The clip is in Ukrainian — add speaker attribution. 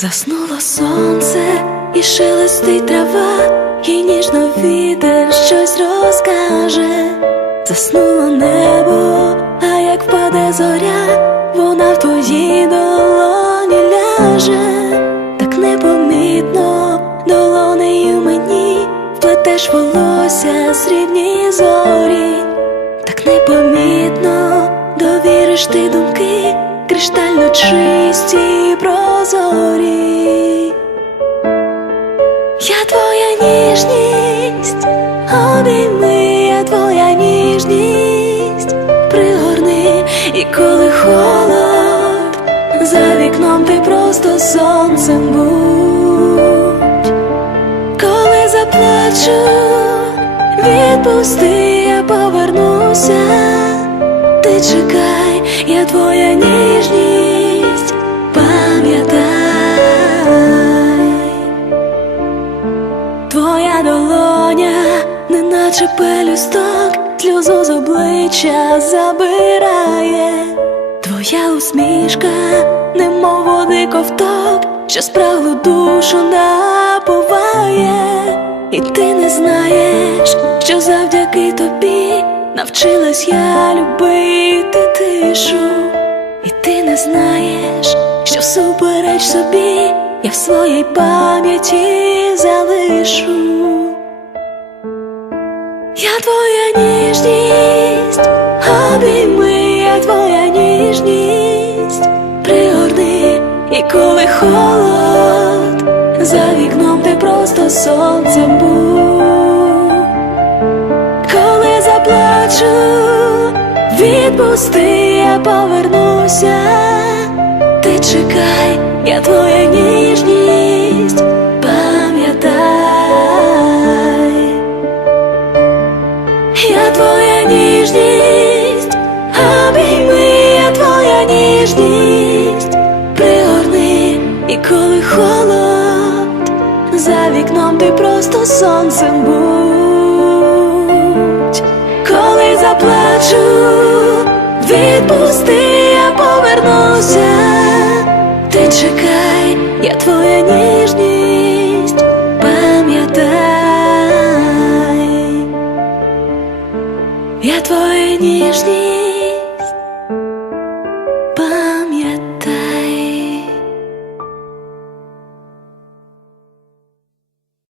Speaker 1: Заснуло сонце і шелестить трава, і ніжно вітер щось розкаже, заснуло небо, а як впаде зоря, вона в твоїй долоні ляже, так непомітно долонею мені вплетеш волосся срібні зорі, так непомітно довіриш ти думки, криштально чисті прозорі. Я твоя ніжність, обійми, я твоя ніжність, пригорни, і коли холод, за вікном ти просто сонцем будь. Коли заплачу, відпусти, я повернуся. Ти чекай, я твоя ніжність, пам'ятай. Твоя долоня, неначе пелюсток, сльозу з обличчя забирає. Твоя усмішка, немов води ковток, що спраглу душу напуває, і ти не знаєш, що завдяки тобі навчилась я любити тишу, і ти не знаєш, що всупереч собі я в своїй пам'яті залишу. Я твоя ніжність, обійми, я твоя ніжність, пригорни, і коли холод, за вікном ти просто сонцем будь. Коли заплачу, відпусти, я повернуся. Ти чекай, я твоя ніжність, пам'ятай. Я твоя ніжність, обійми, я твоя ніжність, пригорни, і коли холод, за вікном ти просто сонцем будь. Заплачу, відпусти, я повернуся. Ти чекай, я твоя ніжність, пам'ятай. Я твоя ніжність.